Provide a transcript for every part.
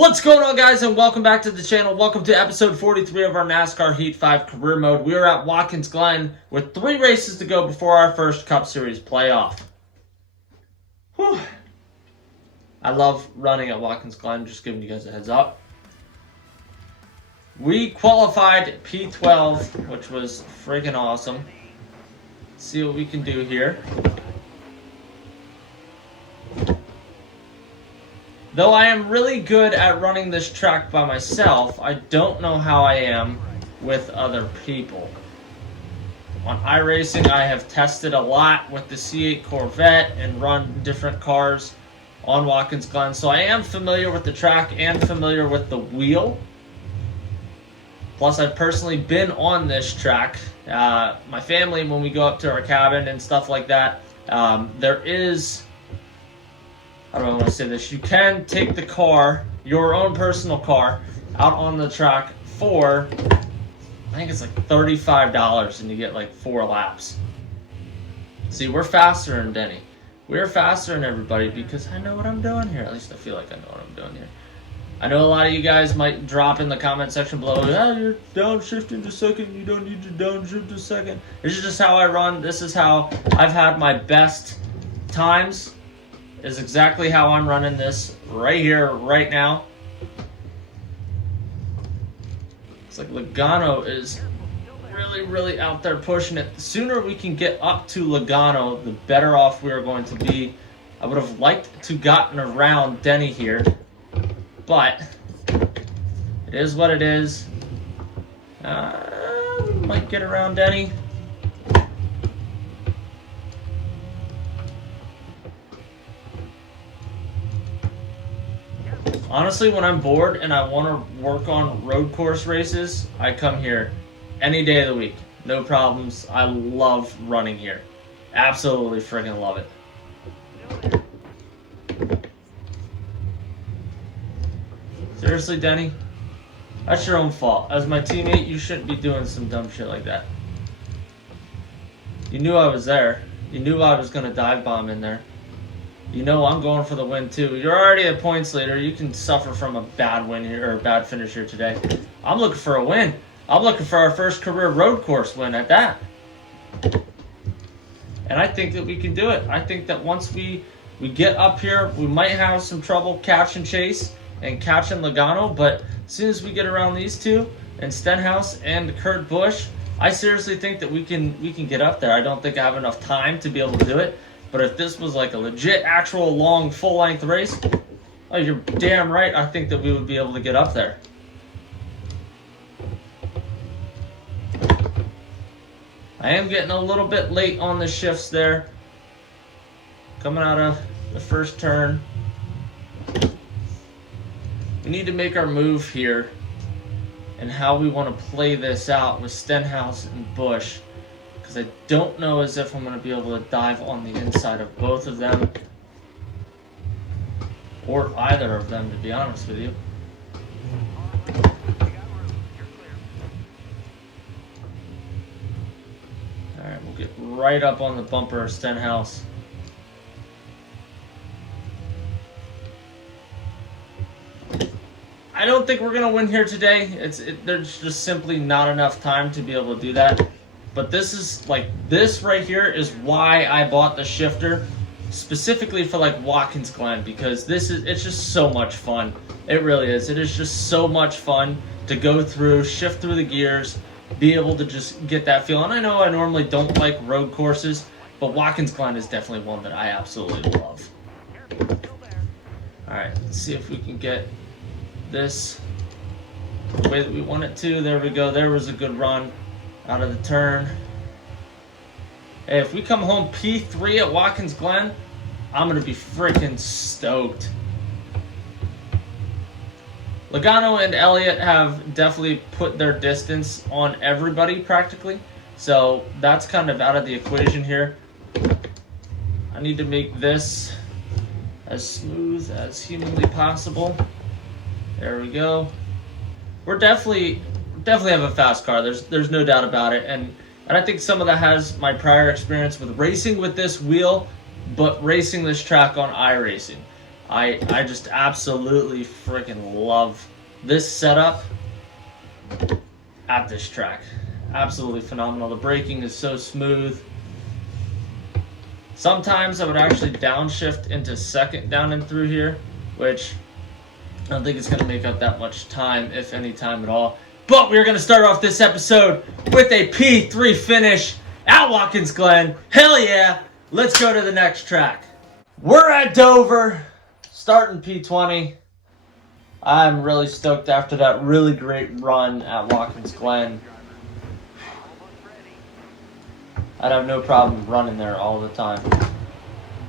What's going on, guys, and welcome back to the channel. Welcome to episode 43 of our NASCAR Heat 5 career mode. We are at Watkins Glen with 3 races to go before our first Cup Series playoff. Whew. I love running at Watkins Glen, just giving you guys a heads up. We qualified P12, which was freaking awesome. Let's see what we can do here. Though I am really good at running this track by myself, I don't know how I am with other people. On iRacing, I have tested a lot with the C8 Corvette and run different cars on Watkins Glen, so I am familiar with the track and familiar with the wheel. Plus, I've personally been on this track. My family, when we go up to our cabin and stuff like that, there is... How do I want to say this? You can take the car, your own personal car, out on the track for, I think it's like $35, and you get like 4 laps. See, we're faster than Denny. We're faster than everybody because I know what I'm doing here. At least I feel like I know what I'm doing here. I know a lot of you guys might drop in the comment section below, "Yeah, you're downshifting to second. You don't need to downshift to second." This is just how I run. This is how I've had my best times. Is exactly how I'm running this right here, right now. It's like Logano is really out there pushing it. The sooner we can get up to Logano, the better off we are going to be. I would have liked to gotten around Denny here, but it is what it is. Might get around Denny. Honestly, when I'm bored and I want to work on road course races, I come here any day of the week. No problems. I love running here. Absolutely freaking love it. Seriously, Denny? That's your own fault. As my teammate, you shouldn't be doing some dumb shit like that. You knew I was there. You knew I was going to dive bomb in there. You know I'm going for the win too. You're already a points leader. You can suffer from a bad win here or a bad finish here today. I'm looking for a win. I'm looking for our first career road course win at that. And I think that we can do it. I think that once we get up here, we might have some trouble catching Chase and catching Logano, but as soon as we get around these two and Stenhouse and Kurt Busch, I seriously think that we can get up there. I don't think I have enough time to be able to do it. But if this was like a legit, actual, long, full-length race, oh, you're damn right, I think that we would be able to get up there. I am getting a little bit late on the shifts there. Coming out of the first turn. We need to make our move here and how we want to play this out with Stenhouse and Busch. I don't know as if I'm going to be able to dive on the inside of both of them. Or either of them, to be honest with you. Alright, we'll get right up on the bumper of Stenhouse. I don't think we're going to win here today. There's just simply not enough time to be able to do that. But this is like, this right here is why I bought the shifter specifically for like Watkins Glen, because it's just so much fun. It really is. It is just so much fun to go through, shift through the gears, be able to just get that feel. And I know I normally don't like road courses, but Watkins Glen is definitely one that I absolutely love. Alright, let's see if we can get this the way that we want it to. There we go. There was a good run. Out of the turn. Hey, if we come home P3 at Watkins Glen, I'm going to be freaking stoked. Logano and Elliott have definitely put their distance on everybody practically. So that's kind of out of the equation here. I need to make this as smooth as humanly possible. There we go. We're definitely have a fast car. There's no doubt about it, and I think some of that has my prior experience with racing with this wheel, but racing this track on iRacing. I just absolutely freaking love this setup at this track. Absolutely phenomenal. The braking is so smooth. Sometimes I would actually downshift into second down and through here, which I don't think it's going to make up that much time, if any time at all. But we're going to start off this episode with a P3 finish at Watkins Glen. Hell yeah! Let's go to the next track. We're at Dover, starting P20. I'm really stoked after that really great run at Watkins Glen. I'd have no problem running there all the time.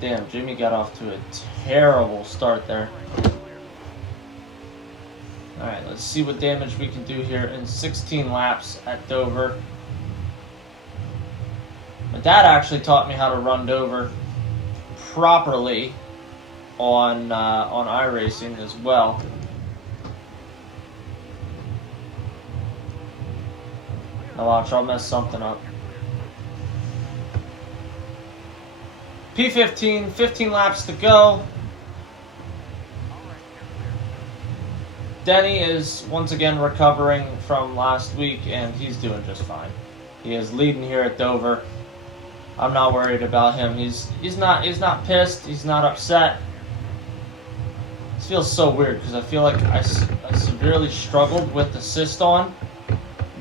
Damn, Jimmy got off to a terrible start there. Alright, let's see what damage we can do here in 16 laps at Dover. My dad actually taught me how to run Dover properly on iRacing as well. Now watch, I'll mess something up. P15, 15 laps to go. Denny is once again recovering from last week, and he's doing just fine. He is leading here at Dover. I'm not worried about him. He's not pissed. He's not upset. This feels so weird because I feel like I severely struggled with assist on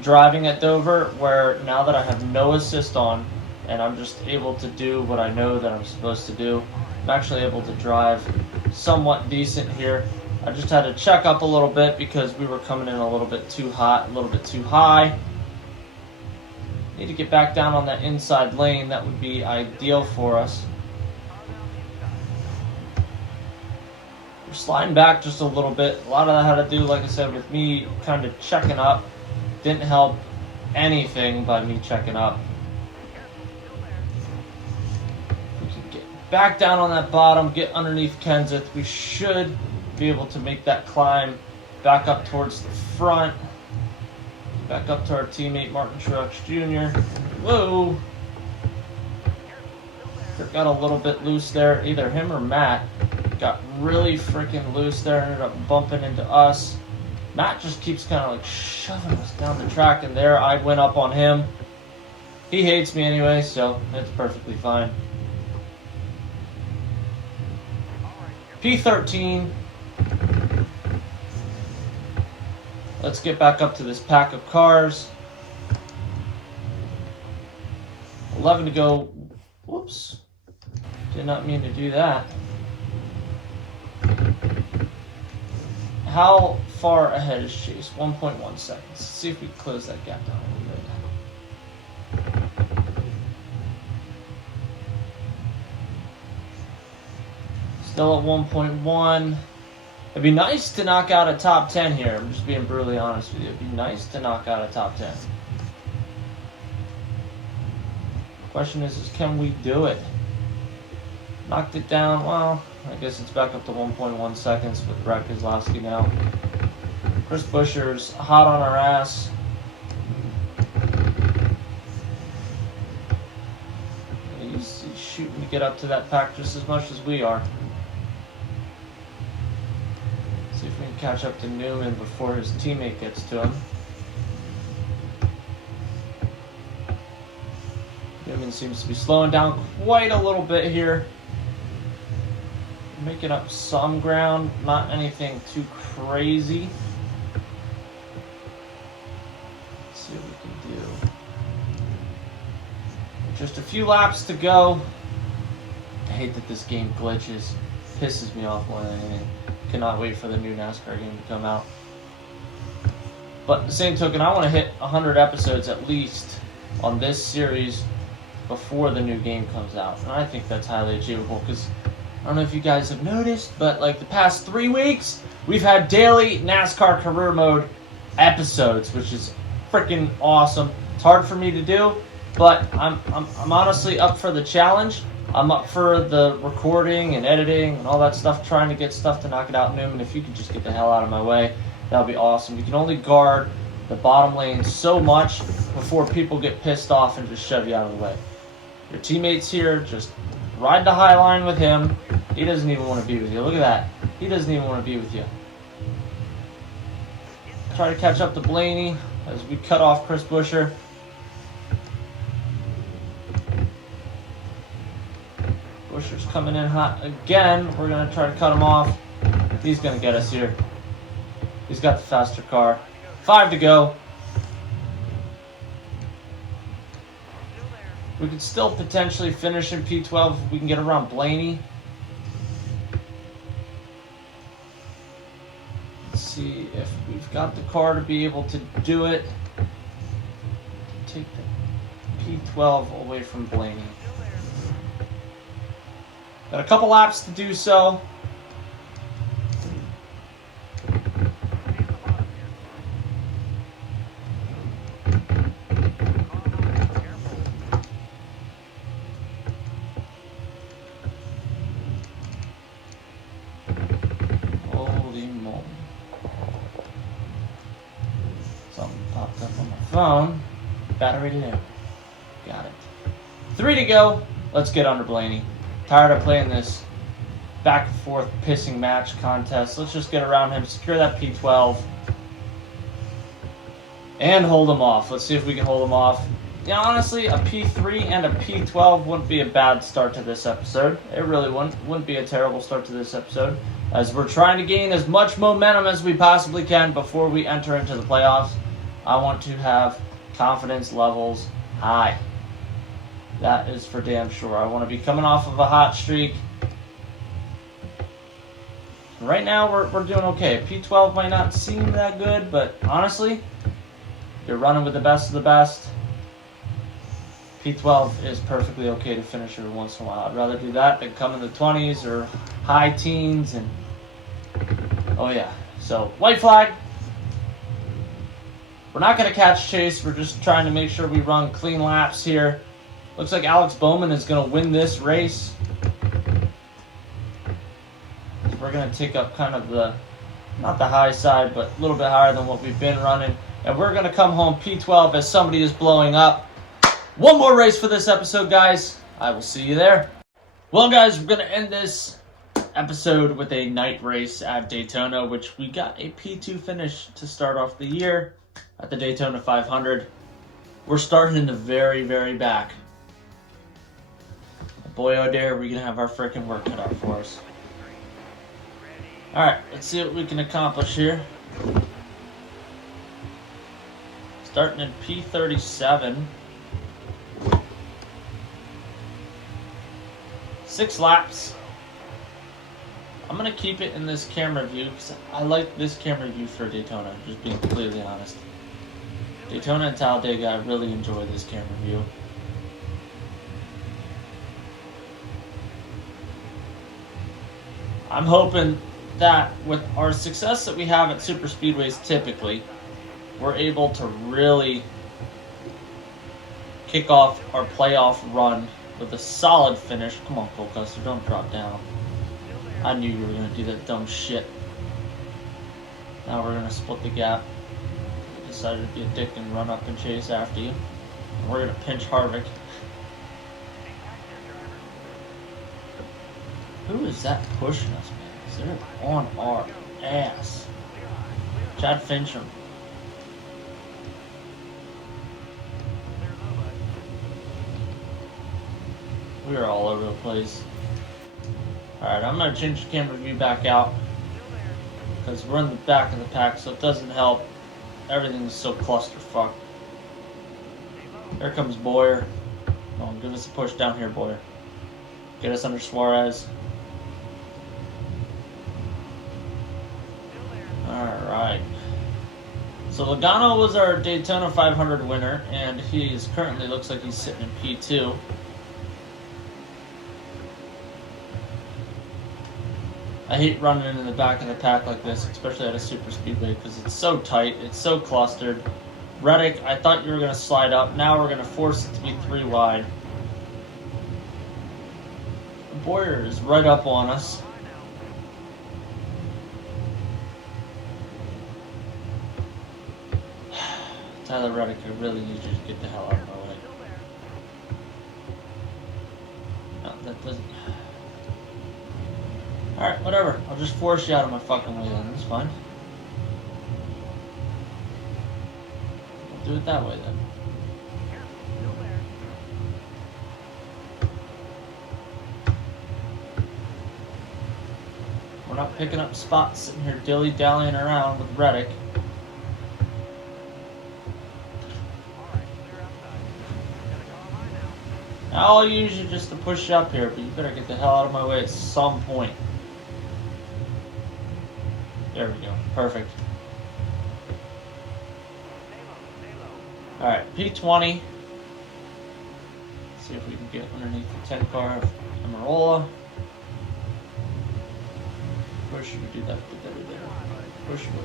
driving at Dover, where now that I have no assist on and I'm just able to do what I know that I'm supposed to do, I'm actually able to drive somewhat decent here. I just had to check up a little bit because we were coming in a little bit too hot, a little bit too high. Need to get back down on that inside lane. That would be ideal for us. We're sliding back just a little bit. A lot of that had to do, like I said, with me kind of checking up. Didn't help anything by me checking up. We can get back down on that bottom, get underneath Kenseth. We should be able to make that climb back up towards the front. Back up to our teammate Martin Truex Jr. Whoa! Got a little bit loose there. Either him or Matt got really freaking loose there. Ended up bumping into us. Matt just keeps kind of like shoving us down the track, and there I went up on him. He hates me anyway, so it's perfectly fine. P13. Let's get back up to this pack of cars. 11 to go. Whoops. Did not mean to do that. How far ahead is Chase? 1.1 seconds. Let's see if we can close that gap down a little bit. Still at 1.1. It'd be nice to knock out a top 10 here. I'm just being brutally honest with you. It'd be nice to knock out a top 10. Question is can we do it? Knocked it down. Well, I guess it's back up to 1.1 seconds with Brett Keselowski now. Chris Buescher's hot on our ass. He's shooting to get up to that pack just as much as we are. See if we can catch up to Newman before his teammate gets to him. Newman seems to be slowing down quite a little bit here. Making up some ground, not anything too crazy. Let's see what we can do. Just a few laps to go. I hate that this game glitches. Pisses me off more than anything. Cannot wait for the new NASCAR game to come out. But the same token, I want to hit 100 episodes at least on this series before the new game comes out. And I think that's highly achievable because I don't know if you guys have noticed, but like the past 3 weeks, we've had daily NASCAR career mode episodes, which is freaking awesome. It's hard for me to do, but I'm honestly up for the challenge. I'm up for the recording and editing and all that stuff, trying to get stuff to knock it out. Newman, if you could just get the hell out of my way, that would be awesome. You can only guard the bottom lane so much before people get pissed off and just shove you out of the way. Your teammates here, just ride the high line with him. He doesn't even want to be with you. Look at that. He doesn't even want to be with you. Try to catch up to Blaney as we cut off Chris Buescher. Buescher's coming in hot again. We're going to try to cut him off. He's going to get us here. He's got the faster car. 5 to go. We could still potentially finish in P12 if we can get around Blaney. Let's see if we've got the car to be able to do it. Take the P12 away from Blaney. Got a couple laps to do so. Phone, battery low. Got it. 3 to go. Let's get under Blaney. Tired of playing this back and forth pissing match contest. Let's just get around him, secure that P12, and hold him off. Let's see if we can hold him off. Yeah, honestly, a P3 and a P12 wouldn't be a bad start to this episode. It really wouldn't be a terrible start to this episode, as we're trying to gain as much momentum as we possibly can before we enter into the playoffs. I want to have confidence levels high. That is for damn sure. I want to be coming off of a hot streak. Right now, we're doing okay. P12 might not seem that good, but honestly, you're running with the best of the best. P12 is perfectly okay to finish every once in a while. I'd rather do that than come in the 20s or high teens. And oh yeah. So, white flag. We're not going to catch chase. We're just trying to make sure we run clean laps here. Looks like Alex Bowman is going to win this race. We're going to take up kind of the, not the high side, but a little bit higher than what we've been running. And we're going to come home P12 as somebody is blowing up. One more race for this episode, guys. I will see you there. Well, guys, we're going to end this episode with a night race at Daytona, which we got a P2 finish to start off the year at the Daytona 500. We're starting in the very, very back. Boy, oh dear, we're going to have our freaking work cut out for us. Alright, let's see what we can accomplish here. Starting in P37. 6 laps. I'm going to keep it in this camera view because I like this camera view for Daytona, just being completely honest. Daytona and Talladega, I really enjoy this camera view. I'm hoping that with our success that we have at super speedways typically, we're able to really kick off our playoff run with a solid finish. Come on, Cole Custer, don't drop down. I knew you were going to do that dumb shit. Now we're going to split the gap. Decided to be a dick and run up and chase after you. And we're going to pinch Harvick. Who is that pushing us, man? They're on our ass. Chad Fincham. We are all over the place. Alright, I'm going to change the camera view back out because we're in the back of the pack, so it doesn't help. Everything's so clusterfuck. Here comes Boyer. Come on, give us a push down here, Boyer. Get us under Suarez. Alright. So Logano was our Daytona 500 winner, and he currently looks like he's sitting in P2. I hate running in the back of the pack like this, especially at a super speedway, because it's so tight, it's so clustered. Reddick, I thought you were going to slide up. Now we're going to force it to be 3 wide. Boyer is right up on us. Tyler Reddick, I really need you to get the hell out of my way. No, Doesn't... Alright, whatever. I'll just force you out of my fucking way then. That's fine. I'll do it that way then. We're not picking up spots sitting here dilly-dallying around with Reddick. I'll use you just to push you up here, but you better get the hell out of my way at some point. There we go. Perfect. Alright, P20. See if we can get underneath the 10 car of Amarola. Where should we do that? Put that there. Where should we?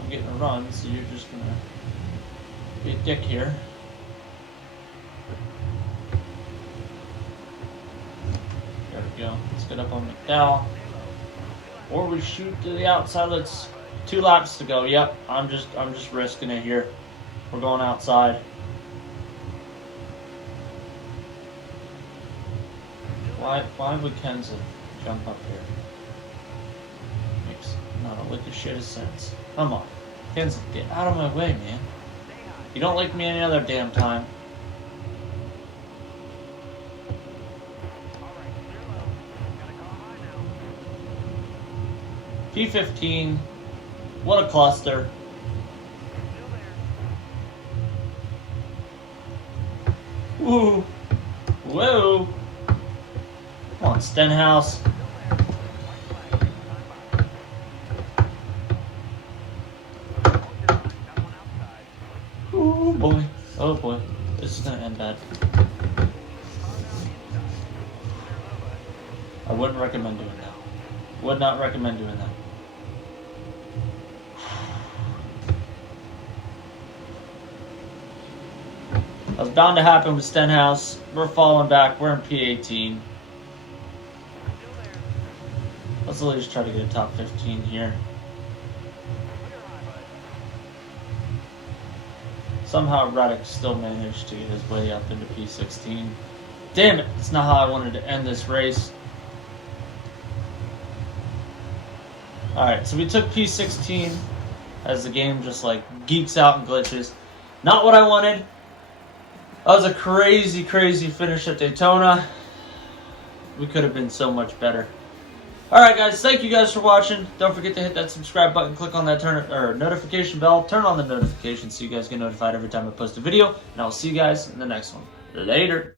I'm getting a run, so you're just gonna be a dick here. There we go. Let's get up on McDowell. Or we shoot to the outside. Let's 2 laps to go. Yep, I'm just risking it here. We're going outside. Why would Kenza jump up here? Makes not a lick of shit of sense. Come on. Kenza, get out of my way, man. You don't like me any other damn time. P15. What a cluster. Woo. Whoa. Come on, Stenhouse. Oh boy. Oh boy. This is gonna end bad. I wouldn't recommend doing that. Would not recommend doing that. That was bound to happen with Stenhouse. We're falling back. We're in P18. Let's at least try to get a top 15 here. Somehow Reddick still managed to get his way up into P16. Damn it, that's not how I wanted to end this race. Alright, so we took P16 as the game just like geeks out and glitches. Not what I wanted. That was a crazy, crazy finish at Daytona. We could have been so much better. Alright guys, thank you guys for watching. Don't forget to hit that subscribe button, click on that notification bell, turn on the notifications so you guys get notified every time I post a video, and I'll see you guys in the next one. Later.